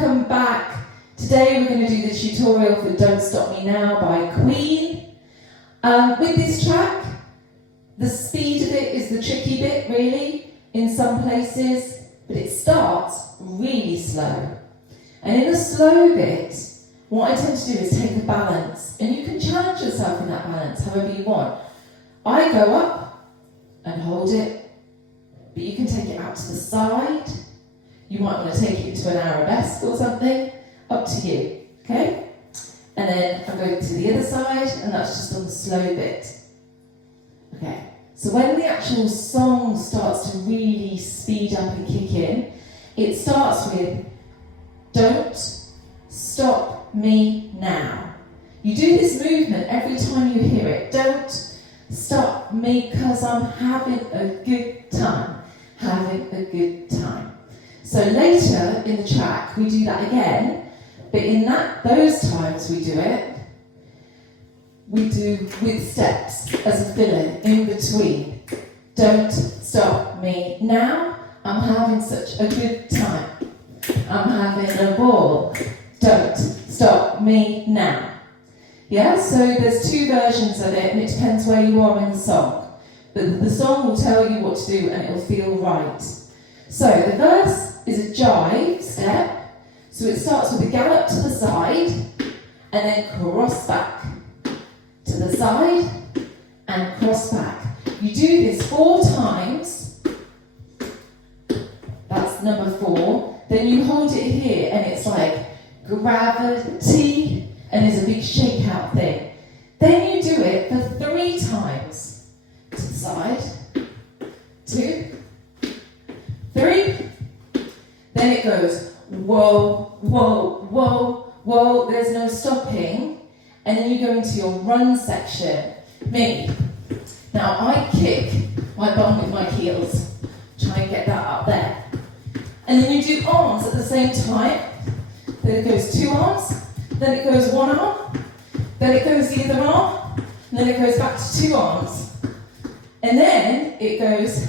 welcome back. Today we're going to do the tutorial for Don't Stop Me Now by Queen. With this track, the speed of it is the tricky bit really in some places, but it starts really slow. And in the slow bit, what I tend to do is take a balance, and you can challenge yourself in that balance however you want. I go up and hold it, but you can take it out to the side. You might want to take it to an arabesque or something, up to you, okay? And then I go to the other side, and that's just on the slow bit. Okay, so when the actual song starts to really speed up and kick in, it starts with, don't stop me now. You do this movement every time you hear it. Don't stop me, 'cause I'm having a good time. Having a good time. So later in the track, we do that again, but in those times we do with steps as a filler in between. Don't stop me now, I'm having such a good time. I'm having a ball. Don't stop me now. Yeah, so there's two versions of it, and it depends where you are in the song. But the song will tell you what to do, and it will feel right. So the verse is a jive step, so it starts with a gallop to the side, and then cross back to the side, and cross back. You do this 4 times, that's number 4, then you hold it here, and it's like gravity, and there's a big shake out thing. Then you do it for 3 times, to the side, 2, 3, then it goes, whoa, whoa, whoa, whoa, there's no stopping, and then you go into your run section. Me. Now I kick my bum with my heels, try and get that up there. And then you do arms at the same time, then it goes 2 arms, then it goes 1 arm, then it goes the other arm, and then it goes back to 2 arms. And then it goes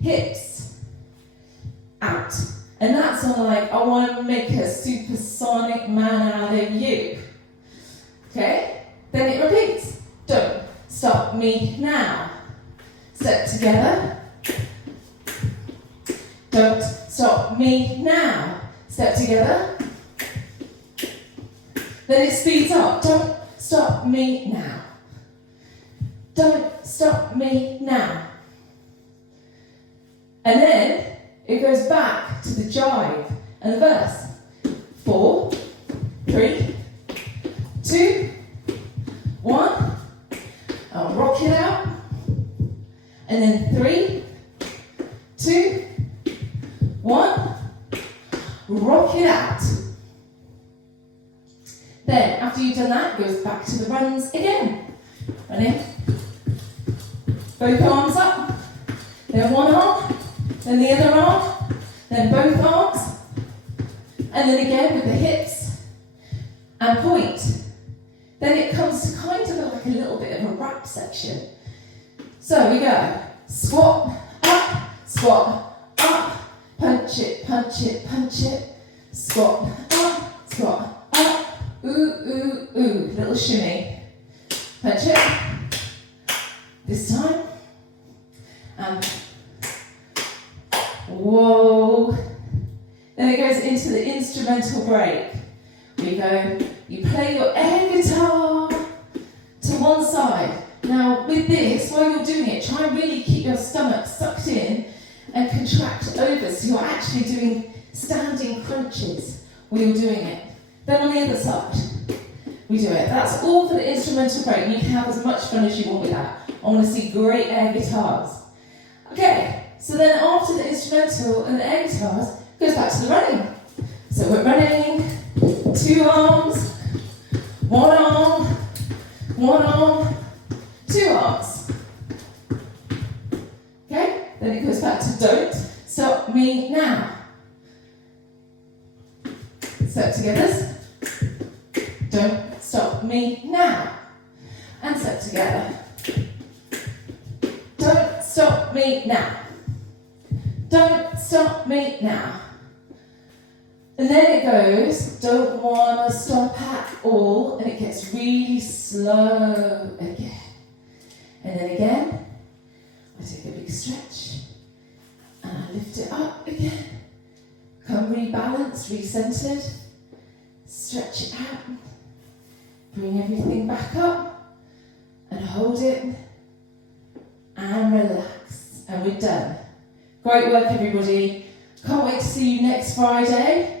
hips out. And that's on like, I want to make a supersonic man out of you. Okay? Then it repeats. Don't stop me now. Step together. Don't stop me now. Step together. Then it speeds up. Don't stop me now. Don't stop me now. And then it goes back to the jive and the verse. 4, 3, 2, 1. I'll rock it out. And then 3, 2, 1. Rock it out. Then, after you've done that, it goes back to the runs again. Running. Both arms up. Then 1 arm. Then the other arm, then both arms, and then again with the hips, and point. Then it comes to kind of like a little bit of a rap section. So we go, squat, up, punch it, punch it, punch it, squat, up, ooh, ooh, ooh, little shimmy, punch it, this time, and whoa. Then it goes into the instrumental break. We go, you play your air guitar to one side. Now with this, while you're doing it, try and really keep your stomach sucked in and contract over, so you're actually doing standing crunches while you're doing it. Then on the other side, we do it. That's all for the instrumental break. You can have as much fun as you want with that. I want to see great air guitars. Okay. So then after the instrumental and the air guitars, it goes back to the running. So we're running, 2 arms, 1 arm, 1 arm, 2 arms. Okay? Then it goes back to don't stop me now. Step together. Don't stop me now. And step together. Don't stop me now. Don't stop me now. And then it goes, don't want to stop at all, and it gets really slow again. And then again, I take a big stretch, and I lift it up again. Come rebalanced, recentered, stretch it out, bring everything back up, and hold it, and relax, and we're done. Great work, everybody. Can't wait to see you next Friday,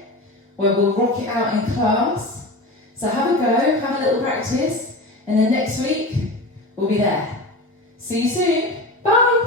where we'll rock it out in class. So have a go, have a little practice, and then next week, we'll be there. See you soon. Bye.